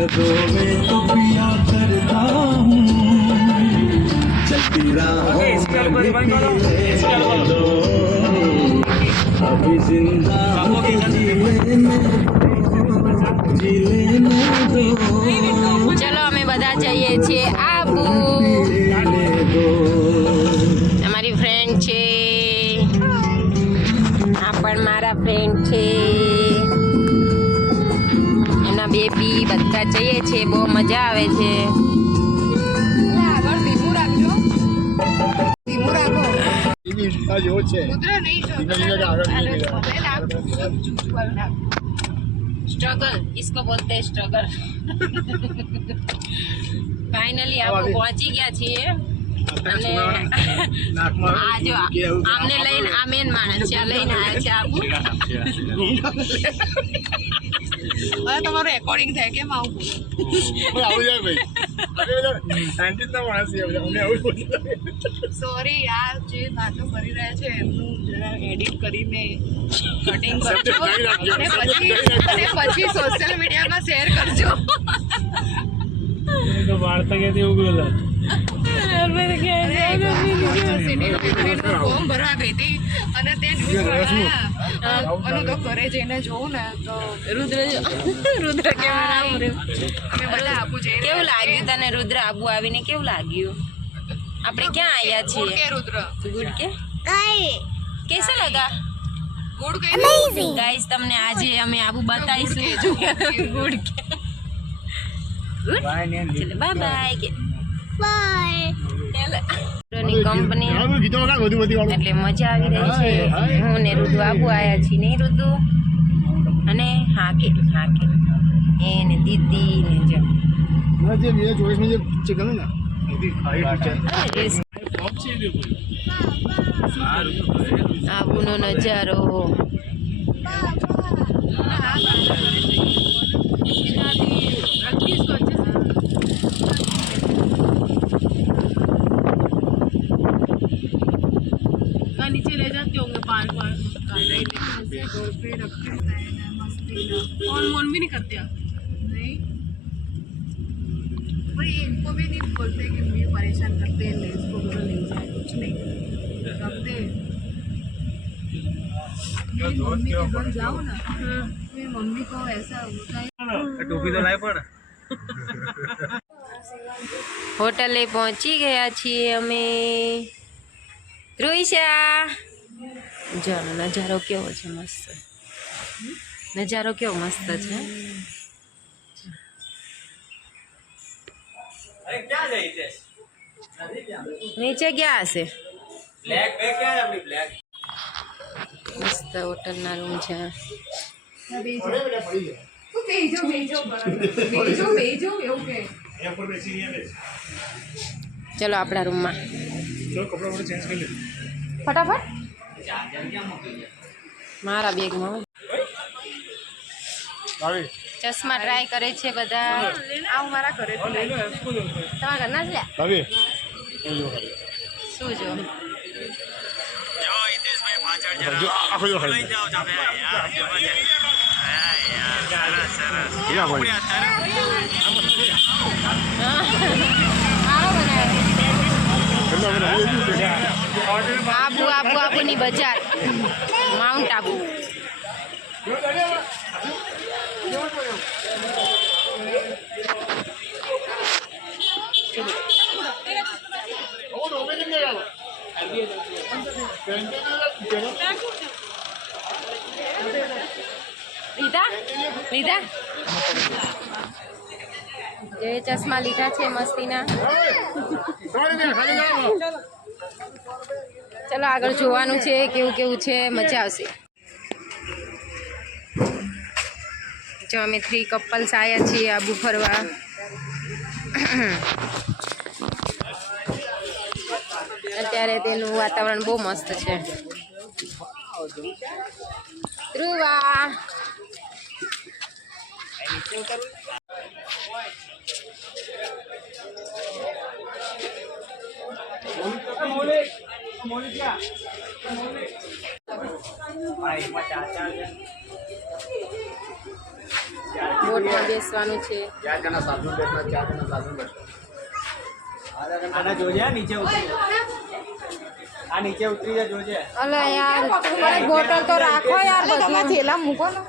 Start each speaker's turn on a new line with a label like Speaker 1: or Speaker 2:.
Speaker 1: रोवे तो पिया करता हूँ चलती राहों में भी पीले दो अभी जिंदा हूँ जीने जीने दो
Speaker 2: ચલો અમે બધા જઈએ છીએ આબુ
Speaker 1: पीने दो
Speaker 2: અમારી ફ્રેન્ડ છે આ પણ મારા ફ્રેન્ડ છે બેબી બધા જઈએ છે બહુ મજા આવે છે સ્ટ્રગલ इसको बोलते हैं स्ट्रगल ફાઇનલી આપણે પહોંચી ગયા છીએ અને આ જો આમને લઈને આ મેન માણસ છે આ લઈને આવ્યા છે આબુ હવે તમારું રેકોર્ડિંગ થાય કેમ આવું? સોરી આ જે વાતો કરી રહ્યા છે એમનું જરા એડિટ કરીને કટિંગ કરજો અને પછી અને પછી સોશિયલ મીડિયામાં શેર કરજો. ફોર્મ ભરવા ગઈ હતી અને તે ન્યૂઝ ઘરે જઈને જોઉં ને તો રુદ્ર રુદ્ર કેમેરા અમે બધા આબુ જઈ કેવું લાગ્યું તને રુદ્ર આબુ આવીને કેવું લાગ્યું આપણે ક્યાં આવ્યા છીએ રુદ્ર ગુડ કે કેસે લગા ગુડ ગાઈસ તમને આજે અમે આબુ બતાવીશું. ગુડ કે? ગુડ ચલો બાય બાય કે બાય કંપની એટલે મજા આવી રહી છે. હું ને રુદુ આબુ આવ્યા છીએ. નહીં રુદુ અને હા કે હા કે એ ને દીદી ને જો. આબુનો નજારો.
Speaker 3: फोन वोन भी नहीं करते आप नहीं भाई इनको भी नहीं बोलते कि मुझे परेशान करते हैं ले इसको बोलो नहीं जाए कुछ नहीं रखते मेरी मम्मी के घर जाओ ना मेरी मम्मी को ऐसा होता है
Speaker 2: હોટલે પહોંચી ગયા છીએ અમે રોઈશા જો નજારો કેવો છે મસ્ત? નજારો કેવો મસ્ત છે? નીચે ગયા હશે? મસ્ત હોટલના રૂમ છે. ચલો આપણા રૂમમાં. ફટાફટ. મારા બેગમાં. ચશ્મા ટ્રાય કરે છે બધા. આવું મારા ઘરે તમારા ઘરના જ લે શું જો સારો બનાવ્યો આબુ આબુ આબુની બજાર. માઉન્ટ આબુ લીધા? લીધા? જે ચશ્મા લીધા છે મસ્તીના. ચલો આગળ જોવાનું છે કેવું કેવું છે, મજા આવશે. જો અમે થ્રી કપલ્સ આવ્યા છીએ આબુ ફરવા. અત્યારે તેનું વાતાવરણ બહુ મસ્ત છે. ધ્રુવા. બોટમાં બેસવાનું છે.
Speaker 4: આના જોજે નીચે ઉતરી આ નીચે ઉતરી જા જોજે.
Speaker 2: અલે યાર બોટલ તો રાખો યાર બધું
Speaker 3: થેલા મૂકો ને.